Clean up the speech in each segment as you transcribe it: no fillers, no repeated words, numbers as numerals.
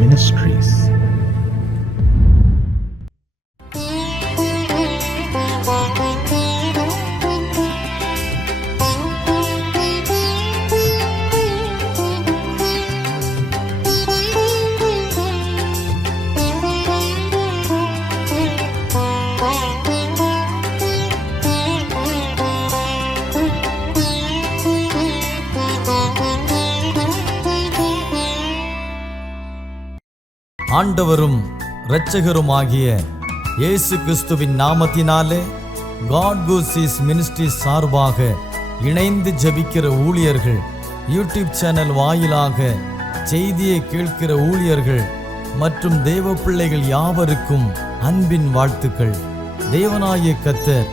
Ministries. ஆண்டவரும் இரட்சகருமாகிய இயேசு கிறிஸ்துவின் நாமத்தினாலே காட் கூசிஸ் மினிஸ்ட்ரி சார்பாக இணைந்து ஜெபிக்கிற ஊழியர்கள், யூடியூப் சேனல் வாயிலாக செய்தியை கேட்கிற ஊழியர்கள் மற்றும் தேவ பிள்ளைகள் யாவருக்கும் அன்பின் வாழ்த்துக்கள். தேவனாகிய கர்த்தர்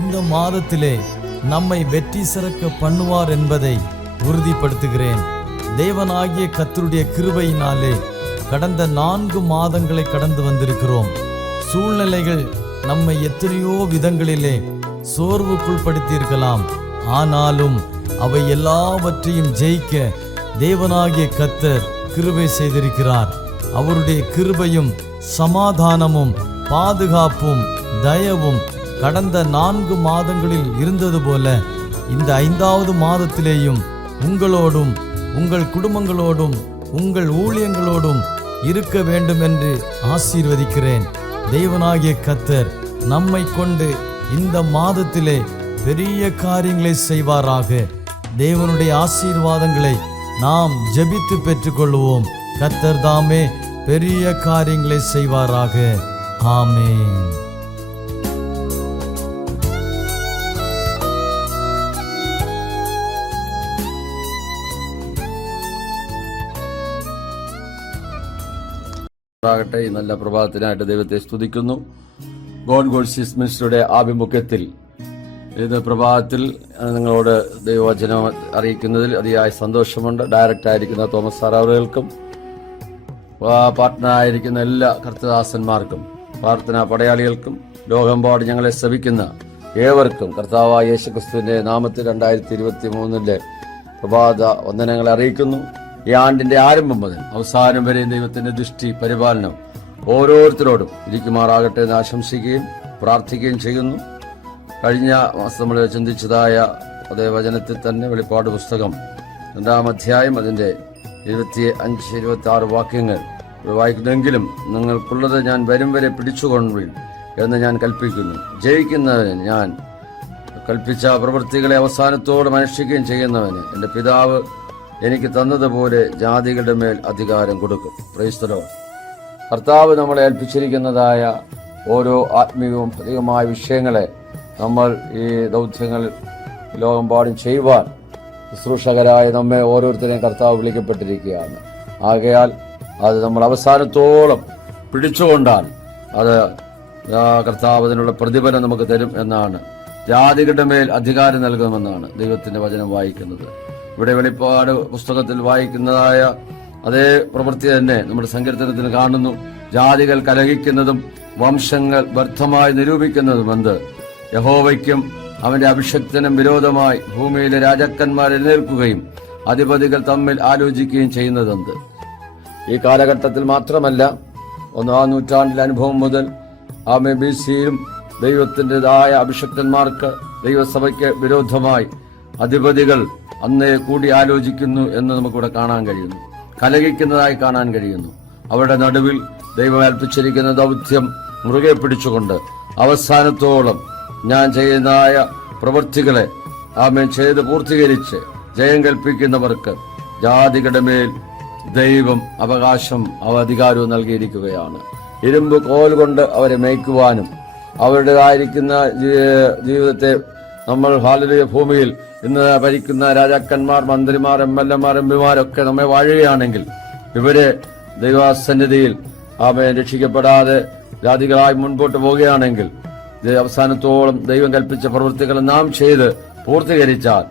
இந்த மாதத்திலே நம்மை வெற்றி சிறக்க பண்ணுவார் என்பதை உறுதிப்படுத்துகிறேன். தேவனாகிய கர்த்தருடைய கிருபையினாலே கடந்த 4 மாதங்களை கடந்து வந்திருக்கிறோம். சூழ்நிலைகள் நம்மை எத்தனையோ விதங்களிலே சோர்வுக்குள் படுத்தியிருக்கலாம். ஆனாலும் அவை எல்லாவற்றையும் ஜெயிக்க தேவனாகிய கர்த்தர் கிருபை செய்திருக்கிறார். அவருடைய கிருபையும் சமாதானமும் பாதுகாப்பும் தயவும் கடந்த 4 மாதங்களில் இருந்தது போல இந்த 5வது மாதத்திலேயும் உங்களோடும் உங்கள் குடும்பங்களோடும் உங்கள் ஊழியங்களோடும் இருக்க வேண்டும் என்று ஆசீர்வதிக்கிறேன். தேவனாகிய கர்த்தர் நம்மை கொண்டு இந்த மாதத்திலே பெரிய காரியங்களை செய்வாராக. தேவனுடைய ஆசீர்வாதங்களை நாம் ஜெபித்து பெற்றுக்கொள்வோம். கர்த்தர் தாமே பெரிய காரியங்களை செய்வாராக. ஆமென். ഈ നല്ല പ്രഭാതത്തിനായിട്ട് ദൈവത്തെ സ്തുതിക്കുന്നു. ഗോഡ് ഗോഡ്സിസ് മിനിസ്ട്രിയുടെ ആഭിമുഖ്യത്തിൽ ഇത് പ്രഭാതത്തിൽ നിങ്ങളോട് ദൈവവചനം അറിയിക്കുന്നതിൽ അതിയായ സന്തോഷമുണ്ട്. ഡയറക്റ്റായിരിക്കുന്ന തോമസ് സാർ അവറുകൾക്കും പാർട്ട്ണറായിരിക്കുന്ന എല്ലാ കർത്തദാസന്മാർക്കും പ്രാർത്ഥനാ പടയാളികൾക്കും ലോകമെമ്പാട് ഞങ്ങളെ ശ്രവിക്കുന്ന ഏവർക്കും കർത്താവായ യേശുക്രിസ്തുവിന്റെ നാമത്തിൽ 2023 പ്രഭാത വന്ദനങ്ങളെ അറിയിക്കുന്നു. ഈ ആണ്ടിന്റെ ആരംഭം മുതൽ അവസാനം വരെ ദൈവത്തിന്റെ ദൃഷ്ടി പരിപാലനം ഓരോരുത്തരോടും ഇരിക്കുമാറാകട്ടെ എന്ന് ആശംസിക്കുകയും പ്രാർത്ഥിക്കുകയും ചെയ്യുന്നു. കഴിഞ്ഞ മാസം നമ്മൾ ചിന്തിച്ചതായ അതേ വചനത്തിൽ തന്നെ വെളിപ്പാട് പുസ്തകം 2-ാം അധ്യായം അതിന്റെ 25-26 വാക്യങ്ങൾ വായിക്കുന്നെങ്കിലും നിങ്ങൾക്കുള്ളത് ഞാൻ വരും വരെ പിടിച്ചുകൊള്ളുവിൻ എന്ന് ഞാൻ കൽപ്പിക്കുന്നു. ജയിക്കുന്നവന് ഞാൻ കൽപ്പിച്ച പ്രവൃത്തികളെ അവസാനത്തോടെ അനുഷ്ഠിക്കുകയും ചെയ്യുന്നവന് എൻ്റെ പിതാവ് എനിക്ക് തന്നതുപോലെ ജാതികളുടെ മേൽ അധികാരം കൊടുക്കും. Praise the Lord. കർത്താവ് നമ്മളെ ഏൽപ്പിച്ചിരിക്കുന്നതായ ഓരോ ആത്മീയവും ഭൗതികമായ വിഷയങ്ങളെ നമ്മൾ ഈ ദൗത്യങ്ങൾ ലോകമെമ്പാടും ചെയ്യുവാൻ ശുശ്രൂഷകരായ നമ്മെ ഓരോരുത്തരെയും കർത്താവ് വിളിക്കപ്പെട്ടിരിക്കുകയാണ്. ആകയാൽ അത് നമ്മൾ അവസാനത്തോളം പിടിച്ചുകൊണ്ടാൽ അത് കർത്താവ് അതിനുള്ള പ്രതിഫലം നമുക്ക് തരും എന്നാണ്. ജാതികളുടെ മേൽ അധികാരം നൽകുമെന്നാണ് ദൈവത്തിന്റെ വചനം വായിക്കുന്നത്. ഇവിടെ വെളിപ്പാട് പുസ്തകത്തിൽ വായിക്കുന്നതായ അതേ പ്രവൃത്തി തന്നെ നമ്മുടെ സങ്കീർത്തനത്തിൽ കാണുന്നു. ജാതികൾ കലഹിക്കുന്നതും വംശങ്ങൾ വ്യർത്ഥമായി നിരൂപിക്കുന്നതും എന്ത്? യഹോവയ്ക്കും അവന്റെ അഭിഷക്തനും വിരോധമായി ഭൂമിയിലെ രാജാക്കന്മാർ എഴുന്നേൽക്കുകയും അധിപതികൾ തമ്മിൽ ആലോചിക്കുകയും ചെയ്യുന്നതെന്ത്? ഈ കാലഘട്ടത്തിൽ മാത്രമല്ല, 1-ാം നൂറ്റാണ്ടിലെ അനുഭവം മുതൽ BC-യിലും ദൈവത്തിൻ്റെതായ അഭിഷക്തന്മാർക്ക് ദൈവസഭയ്ക്ക് വിരോധമായി അധിപതികൾ അന്നേ കൂടി ആലോചിക്കുന്നു എന്ന് നമുക്കിവിടെ കാണാൻ കഴിയുന്നു. കലഹിക്കുന്നതായി കാണാൻ കഴിയുന്നു. അവരുടെ നടുവിൽ ദൈവം ഏൽപ്പിച്ചിരിക്കുന്ന ദൗത്യം മുറുകെ പിടിച്ചുകൊണ്ട് അവസാനത്തോളം ഞാൻ ചെയ്യുന്നതായ പ്രവൃത്തികളെ ചെയ്ത് പൂർത്തീകരിച്ച് ജയം കൽപ്പിക്കുന്നവർക്ക് ജാതികളുടെ മേൽ ദൈവം അവകാശം അധികാരവും നൽകിയിരിക്കുകയാണ്. ഇരുമ്പ് കോൽ കൊണ്ട് അവരെ മേയ്ക്കുവാനും അവരുടേതായിരിക്കുന്ന ജീവിതത്തെ നമ്മൾ ഹാലലുയ ഭൂമിയിൽ ഇന്ന് ഭരിക്കുന്ന രാജാക്കന്മാർ, മന്ത്രിമാർ, MLA-മാർ, MP-മാരൊക്കെ നമ്മെ വാഴുകയാണെങ്കിൽ ഇവര് ദൈവസന്നിധിയിൽ രക്ഷിക്കപ്പെടാതെ ജാതികളായി മുൻപോട്ട് പോവുകയാണെങ്കിൽ അവസാനത്തോളം ദൈവം കൽപ്പിച്ച പ്രവൃത്തികൾ നാം ചെയ്ത് പൂർത്തീകരിച്ചാൽ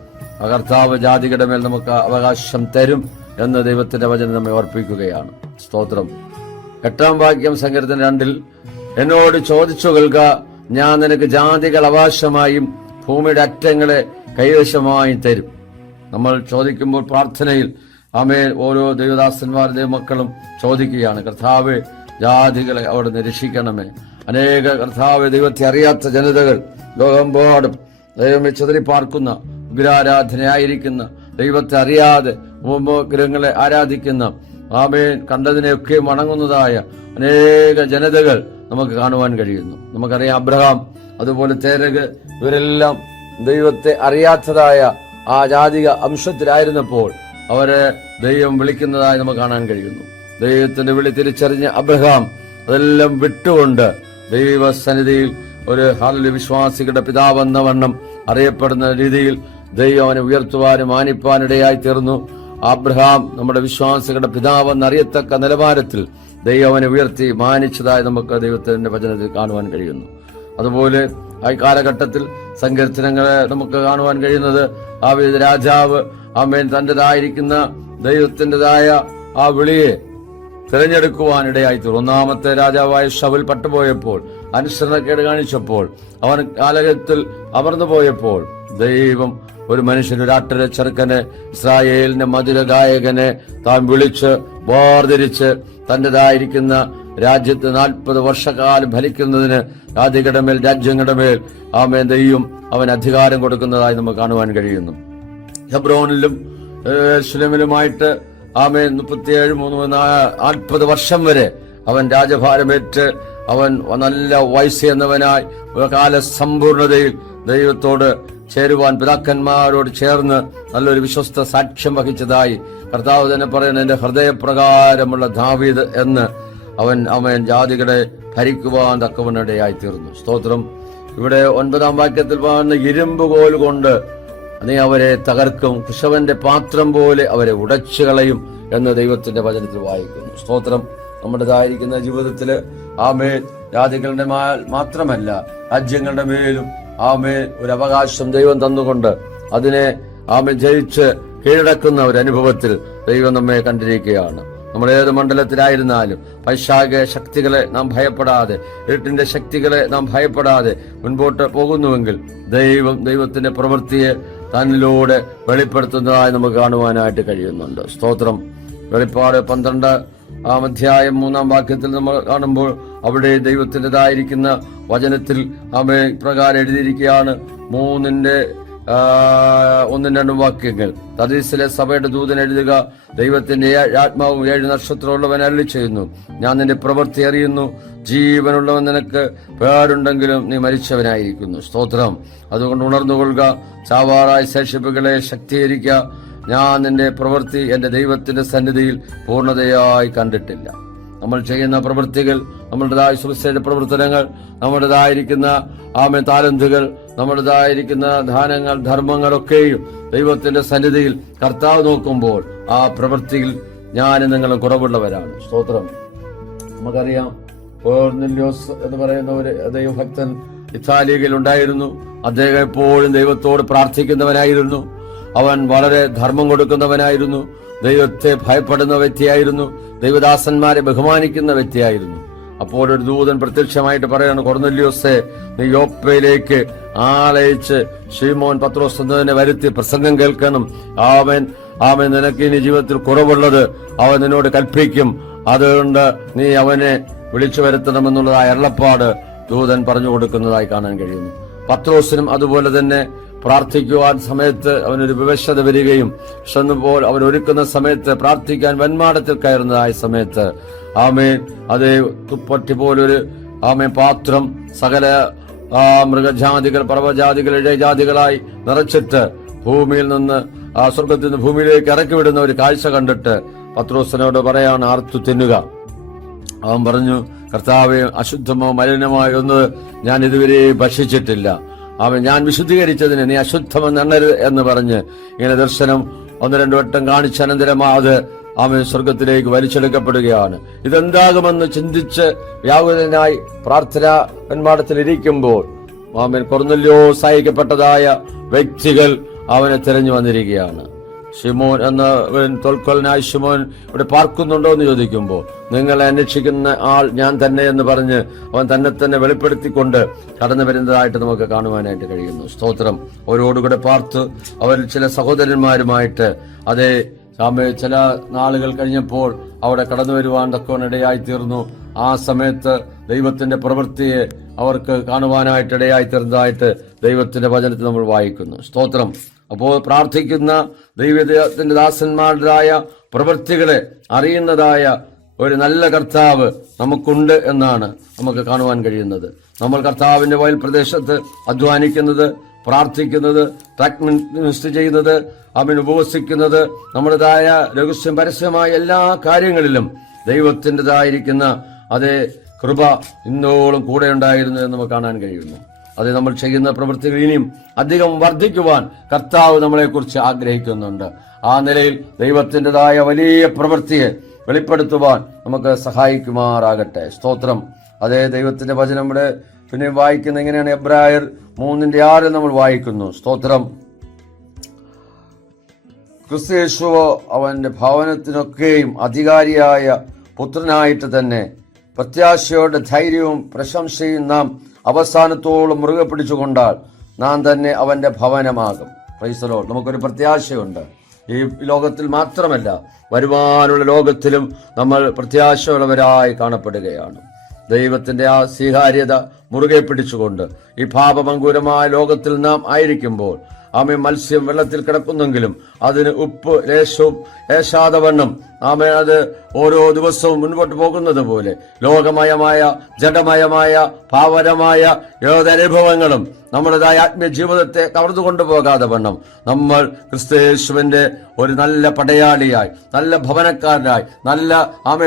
കർത്താവ് ജാതികളുടെ മേൽ നമുക്ക് അവകാശം തരും എന്ന് ദൈവത്തിന്റെ വചനം നമ്മെ ഓർപ്പിക്കുകയാണ്. സ്തോത്രം. 8-ാം വാക്യം സങ്കീർത്തനം 2-ൽ എന്നോട് ചോദിച്ചു കേൾക്ക, ഞാൻ നിനക്ക് ജാതികൾ അവകാശമായും ഭൂമിയുടെ അറ്റങ്ങളെ കൈവശമായും തരും. നമ്മൾ ചോദിക്കുമ്പോൾ പ്രാർത്ഥനയിൽ ആമേൻ ഓരോ ദൈവദാസന്മാരും ദൈവമക്കളും ചോദിക്കുകയാണ്, കർത്താവേ ജാതികളെ അവിടുന്ന് രക്ഷിക്കണമേ. അനേക കർത്താവെ ദൈവത്തെ അറിയാത്ത ജനതകൾ ലോകമെമ്പാടും ദൈവമേ ചിതറിപ്പാർക്കുന്ന, വിഗ്രഹാരാധനയായിരിക്കുന്ന, ദൈവത്തെ അറിയാതെ ഉപഗ്രഹങ്ങളെ ആരാധിക്കുന്ന, ആമേൻ കണ്ടതിനെയൊക്കെ വണങ്ങുന്നതായ അനേക ജനതകൾ നമുക്ക് കാണുവാൻ കഴിയുന്നു. നമുക്കറിയാം അബ്രഹാം, അതുപോലെ തേരക്, ഇവരെല്ലാം ദൈവത്തെ അറിയാത്തതായ ആ ജാതിക അംശത്തിലായിരുന്നപ്പോൾ അവരെ ദൈവം വിളിക്കുന്നതായി നമുക്ക് കാണാൻ കഴിയുന്നു. ദൈവത്തിന്റെ വിളി തിരിച്ചറിഞ്ഞ അബ്രഹാം അതെല്ലാം വിട്ടുകൊണ്ട് ദൈവസന്നിധിയിൽ ഒരു ഹല്ലേലൂയ വിശ്വാസികളുടെ പിതാവെന്ന വണ്ണം അറിയപ്പെടുന്ന രീതിയിൽ ദൈവം അവനെ ഉയർത്തുവാനും മാനിപ്പാനിടയായി തീർന്നു. അബ്രഹാം നമ്മുടെ വിശ്വാസികളുടെ പിതാവെന്നറിയത്തക്ക നിലവാരത്തിൽ ദൈവം അവനെ ഉയർത്തി മാനിച്ചതായി നമുക്ക് ദൈവത്തിന്റെ വചനത്തിൽ കാണുവാൻ കഴിയുന്നു. അതുപോലെ ആ കാലഘട്ടത്തിൽ സങ്കീർത്തനങ്ങളെ നമുക്ക് കാണുവാൻ കഴിയുന്നത് ആ രാജാവ് ആമേൻ തന്റേതായിരിക്കുന്ന ദൈവത്തിൻ്റെതായ ആ വിളിയെ തിരഞ്ഞെടുക്കുവാനിടയായി തീർന്നു. ഒന്നാമത്തെ രാജാവായ ശൗൽ പട്ടുപോയപ്പോൾ, അനുസരണക്കേട് കാണിച്ചപ്പോൾ, അവൻ കാലഘട്ടത്തിൽ അമർന്നു പോയപ്പോൾ ദൈവം ഒരു മനുഷ്യൻ, ഒരു ആട്ടിലെ ചെറുക്കനെ, ഇസ്രായേലിന്റെ മധുര ഗായകനെ താൻ വിളിച്ച് വേർതിരിച്ച് തന്റേതായിരിക്കുന്ന രാജ്യത്ത് 40 വർഷക്കാലം ഭരിക്കുന്നതിന് ജാതികളുടെ മേൽ, രാജ്യങ്ങളുടെ മേൽ ആമേൻ ദൈവം അവൻ അധികാരം കൊടുക്കുന്നതായി നമുക്ക് കാണുവാൻ കഴിയുന്നു. ഹെബ്രോനിലും യെരൂശലേമിലുമായിട്ട് ആമേൻ 40 വർഷം വരെ അവൻ രാജഭാരമേറ്റ് അവൻ നല്ല വയസ്സെന്നവനായി കാലസമ്പൂർണതയിൽ ദൈവത്തോട് ചേരുവാൻ പിതാക്കന്മാരോട് ചേർന്ന് നല്ലൊരു വിശ്വസ്ത സാക്ഷ്യം വഹിച്ചതായി കർത്താവ് തന്നെ പറയുന്നത്, എന്റെ ഹൃദയപ്രകാരമുള്ള ദാവീദ് എന്ന് അവൻ ജാതികളെ ഭരിക്കുവാൻ തക്കവണ്ണിടയായി തീർന്നു. സ്തോത്രം. ഇവിടെ 9-ാം വാക്യത്തിൽ പറയുന്ന ഇരുമ്പ് കോൽ കൊണ്ട് നീ അവരെ തകർക്കും, കുശവന്റെ പാത്രം പോലെ അവരെ ഉടച്ചു കളയും എന്ന് ദൈവത്തിന്റെ വചനത്തിൽ വായിക്കുന്നു. സ്തോത്രം. നമ്മുടേതായിരിക്കുന്ന ജീവിതത്തില് ആമേൻ ജാതികളുടെ മാത്രമല്ല രാജ്യങ്ങളുടെ മേലും ആമേൻ ഒരു അവകാശം ദൈവം തന്നുകൊണ്ട് അതിനെ ആമേൻ ജയിച്ച് കീഴടക്കുന്ന ഒരു അനുഭവത്തിൽ ദൈവം നമ്മെ കണ്ടിരിക്കുകയാണ്. നമ്മൾ ഏത് മണ്ഡലത്തിലായിരുന്നാലും പൈശാചിക ശക്തികളെ നാം ഭയപ്പെടാതെ, ഇരുട്ടിന്റെ ശക്തികളെ നാം ഭയപ്പെടാതെ മുൻപോട്ട് പോകുന്നുവെങ്കിൽ ദൈവത്തിന്റെ പ്രവൃത്തിയെ തന്നിലൂടെ വെളിപ്പെടുത്തുന്നതായി നമുക്ക് കാണുവാനായിട്ട് കഴിയുന്നുണ്ട്. സ്തോത്രം. വെളിപ്പാട് 12-ാം അധ്യായം 3-ാം വാക്യത്തിൽ നമ്മൾ കാണുമ്പോൾ അവിടെ ദൈവത്തിൻ്റെതായിരിക്കുന്ന വചനത്തിൽ ആമേൻ പ്രകാരം എഴുതിയിരിക്കുകയാണ്. 1-2 വാക്യങ്ങൾ. തദീസിലെ സഭയുടെ ദൂതൻ എഴുതുക, ദൈവത്തിന്റെ ആത്മാവും 7 നക്ഷത്രമുള്ളവൻ അരുളി ചെയ്യുന്നു, ഞാൻ നിന്റെ പ്രവൃത്തി അറിയുന്നു, ജീവനുള്ളവൻ നിനക്ക് പേരുണ്ടെങ്കിലും നീ മരിച്ചവനായിരിക്കുന്നു. സ്തോത്രം. അതുകൊണ്ട് ഉണർന്നുകൊള്ളുക, ചാവാറായ ശേഷിപ്പുകളെ ശക്തീകരിക്കുക. ഞാൻ നിന്റെ പ്രവൃത്തി എന്റെ ദൈവത്തിന്റെ സന്നിധിയിൽ പൂർണ്ണതയായി കണ്ടിട്ടില്ല. നമ്മൾ ചെയ്യുന്ന പ്രവൃത്തികൾ, നമ്മുടേതായ സുവിശേഷ പ്രവർത്തനങ്ങൾ, നമ്മുടേതായിരിക്കുന്ന ആമേൻ താലന്തുകൾ, നമ്മുടേതായിരിക്കുന്ന ദാനങ്ങൾ, ധർമ്മങ്ങളൊക്കെയും ദൈവത്തിന്റെ സന്നിധിയിൽ കർത്താവ് നോക്കുമ്പോൾ ആ പ്രവൃത്തിയിൽ ഞാനും നിങ്ങളും കുറവുള്ളവരാണ്. സ്തോത്രം. നമുക്കറിയാം കൊർന്നേല്യോസ് എന്ന് പറയുന്ന ഒരു ദൈവഭക്തൻ ഇത്താലിയിൽ ഉണ്ടായിരുന്നു. അദ്ദേഹം എപ്പോഴും ദൈവത്തോട് പ്രാർത്ഥിക്കുന്നവനായിരുന്നു. അവൻ വളരെ ധർമ്മം കൊടുക്കുന്നവനായിരുന്നു. ദൈവത്തെ ഭയപ്പെടുന്ന വ്യക്തിയായിരുന്നു. ദൈവദാസന്മാരെ ബഹുമാനിക്കുന്ന വ്യക്തിയായിരുന്നു. അപ്പോൾ ഒരു ദൂതൻ പ്രത്യക്ഷമായിട്ട് പറയാണ്, കൊർന്നേല്യോസേ, നീ യോപ്പയിലേക്ക് ആളയച്ച് ശീമോൻ പത്രോസ് എന്നതിനെ വരുത്തി പ്രസംഗം കേൾക്കണം. അവൻ നിനക്ക് ഇനി ജീവിതത്തിൽ കുറവുള്ളത് അവൻ നിന്നോട് കൽപ്പിക്കും. അതുകൊണ്ട് നീ അവനെ വിളിച്ചു വരുത്തണമെന്നുള്ളതായ അരുളപ്പാട് ദൂതൻ പറഞ്ഞു കൊടുക്കുന്നതായി കാണാൻ കഴിയുന്നു. പത്രോസിനും അതുപോലെ തന്നെ പ്രാർത്ഥിക്കുവാൻ സമയത്ത് അവനൊരു വിവശത വരികയും ക്ഷണപ്പോൾ അവൻ ഒരുക്കുന്ന സമയത്ത് പ്രാർത്ഥിക്കാൻ വന്മാടത്തിൽ കയറുന്നതായ സമയത്ത് ആമേൻ അതേ തുപ്പട്ടി പോലൊരു ആമേൻ പാത്രം സകല മൃഗജാതികൾ, പർവ്വജാതികൾ, ഇഴജാതികളായി നിറച്ചിട്ട് ഭൂമിയിൽ നിന്ന് സ്വർഗത്തിൽ നിന്ന് ഭൂമിയിലേക്ക് ഇറക്കി വിടുന്ന ഒരു കാഴ്ച കണ്ടിട്ട് പത്രോസിനോട് പറയാണ്, ആർത്തു തിന്നുക. അവൻ പറഞ്ഞു, കർത്താവേ, അശുദ്ധമോ മലിനമോ ഒന്ന് ഞാൻ ഇതുവരെ ഭക്ഷിച്ചിട്ടില്ല. ഞാൻ വിശുദ്ധീകരിച്ചതിന് നീ അശുദ്ധമെന്നെണ്ണരുത് എന്ന് പറഞ്ഞ് ഇങ്ങനെ ദർശനം 1-2 വട്ടം കാണിച്ച അനന്തരം അത് ആമേൻ സ്വർഗത്തിലേക്ക് വലിച്ചെടുക്കപ്പെടുകയാണ്. ഇതെന്താകുമെന്ന് ചിന്തിച്ച് വ്യാകുലനായി പ്രാർത്ഥനാ വന്മാടത്തിൽ ഇരിക്കുമ്പോൾ ആമേൻ കൊർന്നേല്യോസ് അയക്കപ്പെട്ടതായ വ്യക്തികൾ അവനെ തിരഞ്ഞു വന്നിരിക്കുകയാണ്. ശിമോൻ എന്ന തോൽക്കൊലനായ ശിമോൻ ഇവിടെ പാർക്കുന്നുണ്ടോ എന്ന് ചോദിക്കുമ്പോൾ, നിങ്ങളെ അന്വേഷിക്കുന്ന ആൾ ഞാൻ തന്നെ എന്ന് പറഞ്ഞ് അവൻ തന്നെ തന്നെ വെളിപ്പെടുത്തിക്കൊണ്ട് കടന്നു വരുന്നതായിട്ട് നമുക്ക് കാണുവാനായിട്ട് കഴിയുന്നു. സ്തോത്രം. അവരോടുകൂടെ പാർത്ത് അവരിൽ ചില സഹോദരന്മാരുമായിട്ട് അതേ ചില നാളുകൾ കഴിഞ്ഞപ്പോൾ അവിടെ കടന്നു വരുവാൻ തക്കവനിടയായി തീർന്നു. ആ സമയത്ത് ദൈവത്തിന്റെ പ്രവൃത്തിയെ അവർക്ക് കാണുവാനായിട്ട് ഇടയായി തീർന്നതായിട്ട് ദൈവത്തിന്റെ വചനത്തിൽ നമ്മൾ വായിക്കുന്നു. സ്തോത്രം. അപ്പോൾ പ്രാർത്ഥിക്കുന്ന ദൈവത്തിന്റെ ദാസന്മാരുടേതായ പ്രവൃത്തികളെ അറിയുന്നതായ ഒരു നല്ല കർത്താവ് നമുക്കുണ്ട് എന്നാണ് നമുക്ക് കാണുവാൻ കഴിയുന്നത്. നമ്മൾ കർത്താവിന്റെ വയൽ പ്രദേശത്ത് അധ്വാനിക്കുന്നത്, പ്രാർത്ഥിക്കുന്നത്, മിനിസ്റ്റർ ചെയ്യുന്നത്, അവൻ ഉപവസിക്കുന്നത്, നമ്മുടേതായ രഹസ്യം പരസ്യമായ എല്ലാ കാര്യങ്ങളിലും ദൈവത്തിൻ്റെതായിരിക്കുന്ന അതേ കൃപ ഇന്നോളം കൂടെ ഉണ്ടായിരുന്നു എന്ന് നമുക്ക് കാണാൻ കഴിയുന്നു. അത് നമ്മൾ ചെയ്യുന്ന പ്രവൃത്തികൾ ഇനിയും അധികം വർദ്ധിക്കുവാൻ കർത്താവ് നമ്മളെക്കുറിച്ച് ആഗ്രഹിക്കുന്നുണ്ട്. ആ നിലയിൽ ദൈവത്തിൻ്റെതായ വലിയ പ്രവൃത്തിയെ വെളിപ്പെടുത്തുവാൻ നമുക്ക് സഹായിക്കുമാറാകട്ടെ. സ്തോത്രം. അതേ ദൈവത്തിന്റെ വചനം ഇവിടെ പിന്നെ വായിക്കുന്ന എങ്ങനെയാണ്? എബ്രായർ 3:6 നമ്മൾ വായിക്കുന്നു. സ്തോത്രം. ക്രിസ്തു അവന്റെ ഭവനത്തിനൊക്കെയും അധികാരിയായ പുത്രനായിട്ട് തന്നെ പ്രത്യാശയോടെ ധൈര്യവും പ്രശംസയും നാം അവസാനത്തോളം മുറുകെ പിടിച്ചുകൊണ്ടാൽ നാം തന്നെ അവന്റെ ഭവനമാകും. Praise the Lord. നമുക്കൊരു പ്രത്യാശയുണ്ട്. ഈ ലോകത്തിൽ മാത്രമല്ല, വരുവാനുള്ള ലോകത്തിലും നമ്മൾ പ്രത്യാശയുള്ളവരായി കാണപ്പെടുകയാണ്. ദൈവത്തിന്റെ ആ സ്വീകാര്യത മുറുകെ പിടിച്ചുകൊണ്ട് ഈ പാപമങ്കൂരമായ ലോകത്തിൽ നാം ആയിരിക്കുമ്പോൾ ആമേ മത്സ്യം വെള്ളത്തിൽ കിടക്കുന്നെങ്കിലും അതിന് ഉപ്പ് ലേശവും ഏശാതവണ്ണം ആമേ അത് ഓരോ ദിവസവും മുൻപോട്ട് പോകുന്നത് പോലെ ലോകമയമായ ജഡമയമായ പാവരമായ ഏതനുഭവങ്ങളും നമ്മുടേതായ ആത്മീയ ജീവിതത്തെ കവർന്നു കൊണ്ടുപോകാതെ വണ്ണം നമ്മൾ ക്രിസ്തുയേശുവിന്റെ ഒരു നല്ല പടയാളിയായി, നല്ല ഭവനക്കാരനായി, നല്ല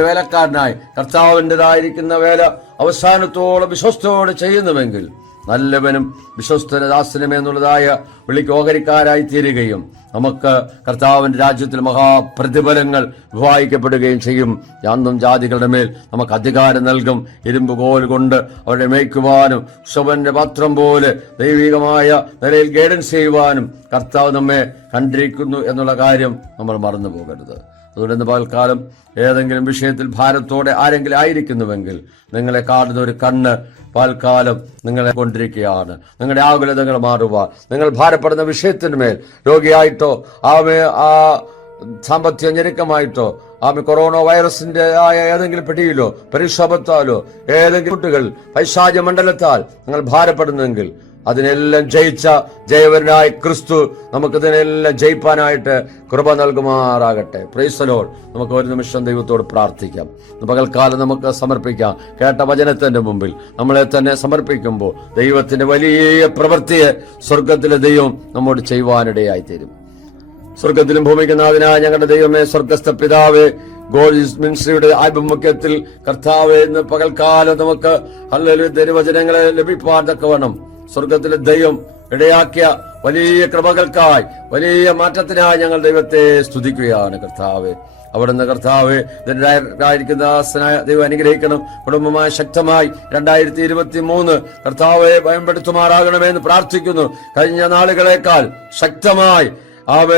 വേലക്കാരനായി കർത്താവിൻ്റെതായിരിക്കുന്ന വേല അവസാനത്തോളം വിശ്വസ്തയോടെ ചെയ്യുന്നുവെങ്കിൽ നല്ലവനും വിശ്വസ്തന ദാസനുമേ എന്നുള്ളതായ വിളിക്ക് ഓഹരിക്കാരായി തീരുകയും നമുക്ക് കർത്താവിന്റെ രാജ്യത്തിൽ മഹാപ്രതിഫലങ്ങൾ വിവാഹിക്കപ്പെടുകയും ചെയ്യും. അന്നും ജാതികളുടെ മേൽ നമുക്ക് അധികാരം നൽകും. ഇരുമ്പ് കോൽ കൊണ്ട് അവരെ മേയ്ക്കുവാനും ശവന്റെ പാത്രം പോലെ ദൈവികമായ നിലയിൽ ഗൈഡൻസ് ചെയ്യുവാനും കർത്താവ് നമ്മെ കണ്ടിരിക്കുന്നു എന്നുള്ള കാര്യം നമ്മൾ മറന്നു പോകരുത്. അതുകൊണ്ട് ഇന്ന് പകൽക്കാലം ഏതെങ്കിലും വിഷയത്തിൽ ഭാരത്തോടെ ആരെങ്കിലും ആയിരിക്കുന്നുവെങ്കിൽ നിങ്ങളെ കാണുന്ന ഒരു കണ്ണ് പകൽക്കാലം നിങ്ങളെ കൊണ്ടിരിക്കുകയാണ്. നിങ്ങളുടെ ആകുലതകൾ മാറുവാൻ, നിങ്ങൾ ഭാരപ്പെടുന്ന വിഷയത്തിന്മേൽ രോഗിയായിട്ടോ ആ സാമ്പത്തിക ഞെരുക്കമായിട്ടോ കൊറോണ വൈറസിന്റെ ആയ ഏതെങ്കിലും പിടിയിലോ പരിക്ഷോഭത്താലോ ഏതെങ്കിലും കുട്ടികൾ പൈശാച മണ്ഡലത്താൽ നിങ്ങൾ ഭാരപ്പെടുന്നെങ്കിൽ അതിനെല്ലാം ജയിച്ച ജയവരനായ ക്രിസ്തു നമുക്കിതിനെല്ലാം ജയിപ്പാനായിട്ട് കൃപ നൽകുമാറാകട്ടെ. Praise the Lord. നമുക്ക് ഒരു നിമിഷം ദൈവത്തോട് പ്രാർത്ഥിക്കാം. പകൽക്കാലം നമുക്ക് സമർപ്പിക്കാം. കേട്ട വചനത്തിന്റെ മുമ്പിൽ നമ്മളെ തന്നെ സമർപ്പിക്കുമ്പോൾ ദൈവത്തിന്റെ വലിയ പ്രവൃത്തിയെ സ്വർഗത്തിലെ ദൈവം നമ്മോട് ചെയ്യുവാനിടയായി തീരും. സ്വർഗത്തിലും ഭൂമിക്കുന്നാഥനായ ഞങ്ങളുടെ ദൈവമേ, സ്വർഗസ്ഥ പിതാവേ, ഗോഡ് മിനിസ്ട്രിയുടെ ആഭിമുഖ്യത്തിൽ കർത്താവേ, ഇന്ന് പകൽക്കാലം നമുക്ക് ഹല്ലേലൂയ ദൈവവചനങ്ങളെ ലഭിപ്പാൻ തക്കവണ്ണം സ്വർഗത്തിലെ ദൈവം ഇടയാക്കിയ വലിയ കൃപകൾക്കായി, വലിയ മാറ്റത്തിനായി ഞങ്ങൾ ദൈവത്തെ സ്തുതിക്കുകയാണ്. കർത്താവേ, അവിടുന്ന് കർത്താവേ ഇതിനായിരിക്കുന്ന ദൈവം അനുഗ്രഹിക്കണം. കുടുംബമായി ശക്തമായി 2023 കർത്താവെ ഭയപ്പെടുത്തുമാറാകണമെന്ന് പ്രാർത്ഥിക്കുന്നു. കഴിഞ്ഞ നാളുകളേക്കാൾ ശക്തമായി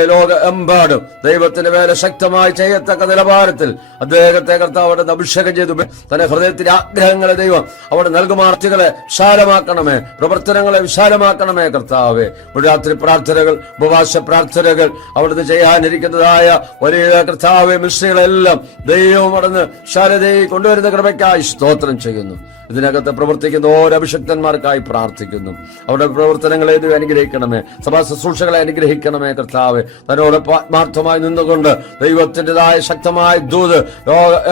ലോക എമ്പാടും ദൈവത്തിന്റെ വേല ശക്തമായി ചെയ്യത്തക്ക നിലവാരത്തിൽ അദ്ദേഹത്തെ കർത്താവ് അവിടെ അഭിഷേകം ചെയ്തു. തന്റെ ഹൃദയത്തിന്റെ ആഗ്രഹങ്ങളെ ദൈവം അവിടെ നൽകുമാർത്തികളെ വിശാലമാക്കണമേ, പ്രവർത്തനങ്ങളെ വിശാലമാക്കണമേ. കർത്താവെ, രാത്രി പ്രാർത്ഥനകൾ, ഉപവാസ പ്രാർത്ഥനകൾ, അവിടുന്ന് ചെയ്യാനിരിക്കുന്നതായ വലിയ കർത്താവെ മിശ്രികളെല്ലാം ദൈവം അവിടുന്ന് വിശാലതയിൽ കൊണ്ടുവരുന്ന കൃപയ്ക്കായി സ്തോത്രം ചെയ്യുന്നു. ഇതിനകത്ത് പ്രവർത്തിക്കുന്ന ഓരോ അഭിഷക്തന്മാർക്കായി പ്രാർത്ഥിക്കുന്നു. അവരുടെ പ്രവർത്തനങ്ങളെ അനുഗ്രഹിക്കണമേ, സഭാ ശുശ്രൂഷകളെ അനുഗ്രഹിക്കണമേ. കർത്താവെ, തന്നോട് ആത്മാർത്ഥമായി നിന്നുകൊണ്ട് ദൈവത്തിൻ്റെതായ ശക്തമായ ദൂത്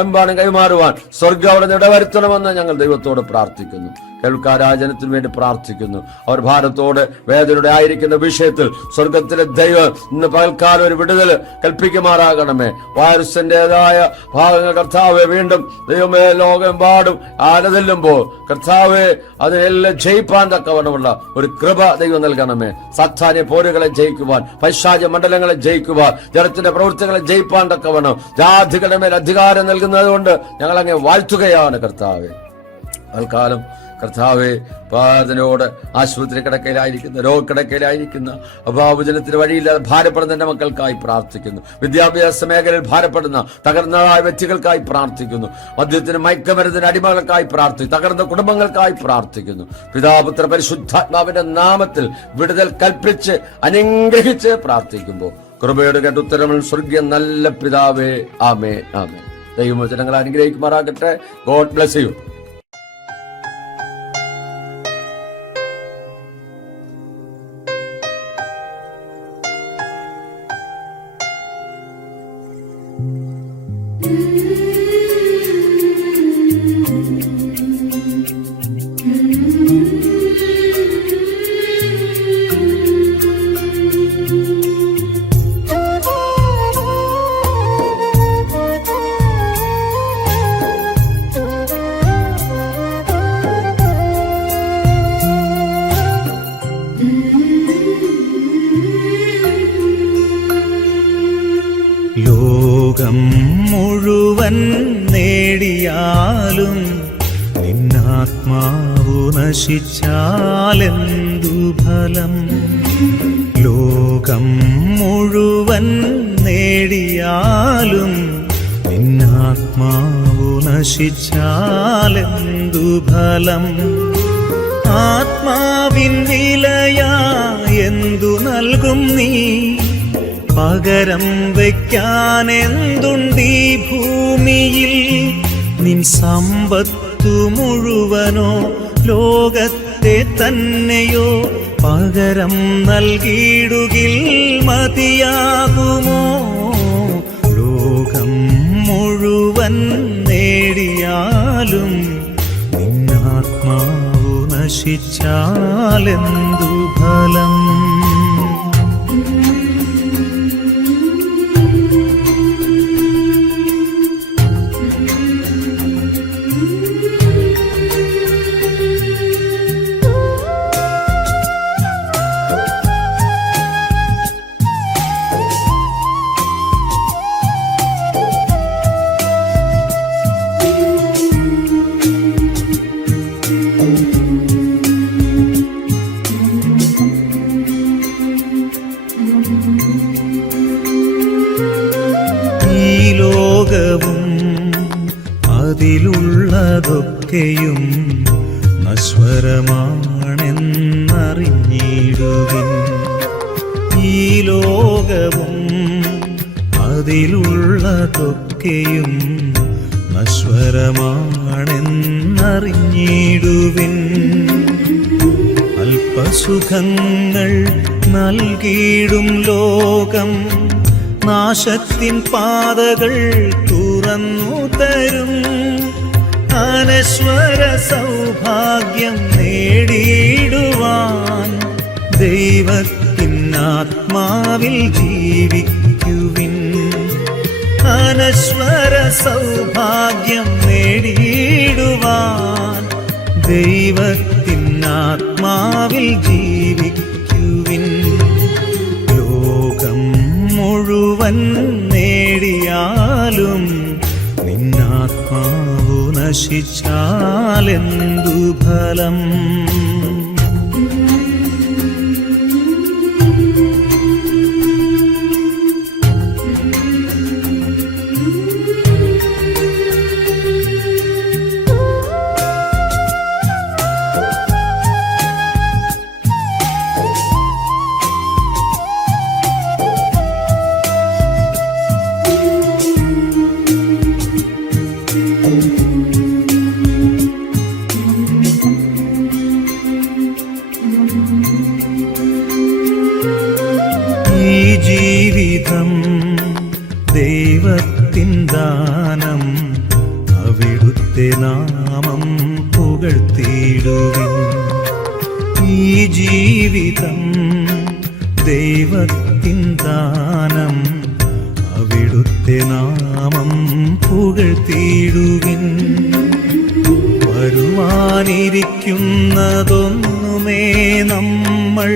എമ്പാടും കൈമാറുവാൻ സ്വർഗ്ഗം അവിടെ ഇടവരുത്തണമെന്ന് ഞങ്ങൾ ദൈവത്തോട് പ്രാർത്ഥിക്കുന്നു. കേൾക്കാരാജനത്തിനു വേണ്ടി പ്രാർത്ഥിക്കുന്നു. അവർ ഭാരത്തോടെ വേദനയുടെ ആയിരിക്കുന്ന വിഷയത്തിൽ സ്വർഗത്തിലെ ദൈവം ഇന്ന് പകൽക്കാലം ഒരു വിടുതൽ കൽപ്പിക്കുമാറാകണമേ. വൈറസിന്റേതായ ഭാഗങ്ങൾ കർത്താവെ വീണ്ടും ദൈവമേ ലോകമെമ്പാടും ആലതല്ലുമ്പോൾ കർത്താവെ അതിനെല്ലാം ജയിപ്പാൻ തക്കവണ്ണമുള്ള ഒരു കൃപ ദൈവം നൽകണമേ. സാത്താന്യ പോരുകളെ ജയിക്കുവാൻ, പൈശാച മണ്ഡലങ്ങളെ ജയിക്കുവാൻ, ജനത്തിന്റെ പ്രവൃത്തികളെ ജയിപ്പാൻ തക്കവണ്ണം ജാതികളുടെ മേൽ അധികാരം നൽകുന്നത് കൊണ്ട് ഞങ്ങൾ അങ്ങ് വാഴ്ത്തുകയാണ്. കർത്താവെ, തൽക്കാലം കർത്താവെ, പാതനോട് ആശുപത്രി കിടക്കയിലായിരിക്കുന്ന, രോഗക്കിടക്കയിലായിരിക്കുന്ന, അഭാവജനത്തിന് വഴിയില്ലാതെ ഭാരപ്പെടുന്ന എന്റെ മക്കൾക്കായി പ്രാർത്ഥിക്കുന്നു. വിദ്യാഭ്യാസ മേഖലയിൽ ഭാരപ്പെടുന്ന തകർന്നതായ വ്യക്തികൾക്കായി പ്രാർത്ഥിക്കുന്നു. മദ്യത്തിന്, മയക്കമരുന്നിന് അടിമകൾക്കായി പ്രാർത്ഥിക്കുന്നു. തകർന്ന കുടുംബങ്ങൾക്കായി പ്രാർത്ഥിക്കുന്നു. പിതാപുത്ര പരിശുദ്ധാത്മാവിന്റെ നാമത്തിൽ വിടുതൽ കൽപ്പിച്ച് അനുഗ്രഹിച്ച് പ്രാർത്ഥിക്കുമ്പോൾ കൃപയോട് കേട്ട് ഉത്തരങ്ങൾ സ്വർഗീയ നല്ല പിതാവേ, ആമേൻ, ആമേൻ. ദൈവവചനങ്ങൾ അനുഗ്രഹിക്കുമാറാകട്ടെ. God bless you. ലോകം മുഴുവൻ നേടിയാലും നിന്നാത്മാവു നശിച്ചാലെന്തു ഫലം? ലോകം മുഴുവൻ നേടിയാലും നിന്നാത്മാവു നശിച്ചാലെന്തു ഫലം? ആത്മാവിൻ വിലയാ എന്തു നൽകും നീ? പകരം വയ്ക്കാൻ എന്തുണ്ടീ ഭൂമിയിൽ? നിൻ സമ്പത്തു മുഴുവനോ ലോകത്തെ തന്നെയോ പകരം നൽകിയിടുകിൽ മതിയാകുമോ? ലോകം മുഴുവൻ നേടിയാലും നിന്നാത്മാവു നശിച്ചാലെന്തു ഫലം? അതിലുള്ളതൊക്കെയും നശ്വരമാണെന്നറിഞ്ഞിടുവിൻ. ഈ ലോകവും അതിലുള്ളതൊക്കെയും നശ്വരമാണെന്നറിഞ്ഞിടുവിൻ. അല്പസുഖങ്ങൾ നൽകിയിടും ലോകം നാശത്തിൻ പാതകൾ തുറന്നു തരും. അനശ്വര സൗഭാഗ്യം നേടിയിടുവാൻ ദൈവത്തിൻ ആത്മാവിൽ ജീവിക്കുവിൻ. അനശ്വര സൗഭാഗ്യം നേടിയിടുവാൻ ദൈവത്തിൻ ആത്മാവിൽ ജീവിക്കുവിൻ. ലോകം മുഴുവൻ നേടിയാലും നിന്നാത്മാവു നശിച്ചാലെന്തു ഫലം? ജീവിതം ദൈവത്തിൻ ദാനം, അവിടുത്തെ നാമം പുകഴ്ത്തിയിടുവിൻ. ഈ ജീവിതം ദൈവത്തിൻ ദാനം, അവിടുത്തെ നാമം പുകഴ്ത്തിയിടുവിൻ. വരുവാനിരിക്കുന്നതൊന്നുമേ നമ്മൾ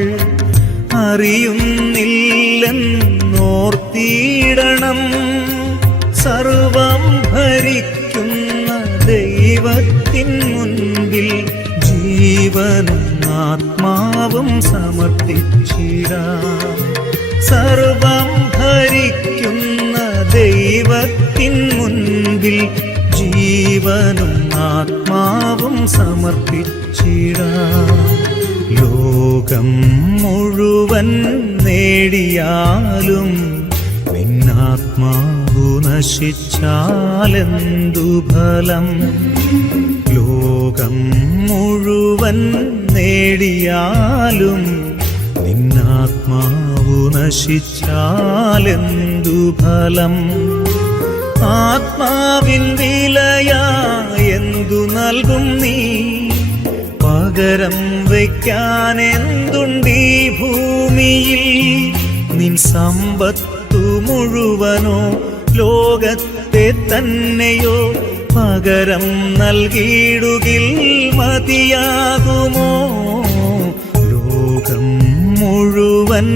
അറിയുന്നില്ലെന്നോർത്തിയിടണം. സർവം ഭരിക്കുന്ന ദൈവത്തിൻ മുൻപിൽ ജീവനും ആത്മാവും സമർപ്പിച്ചിടാം. സർവം ഭരിക്കുന്ന ദൈവത്തിൻ മുൻപിൽ ജീവനും ആത്മാവും സമർപ്പിച്ചിടാം. ലോകം മുഴുവൻ നേടിയാലും നിന്നാത്മാവു നശിച്ചാലെന്തു ഫലം? ലോകം മുഴുവൻ നേടിയാലും നിന്നാത്മാവു നശിച്ചാലെന്തു ഫലം? ആത്മാവിൻ വിലയായെന്തു നൽകും നീ? പകരം വയ്ക്കാൻ എന്തുണ്ടീ ഭൂമിയിൽ? നിൻ സമ്പത്തു മുഴുവനോ ലോകത്തെ തന്നെയോ പകരം നൽകിയിടുകിൽ മതിയാകുമോ? ലോകം മുഴുവൻ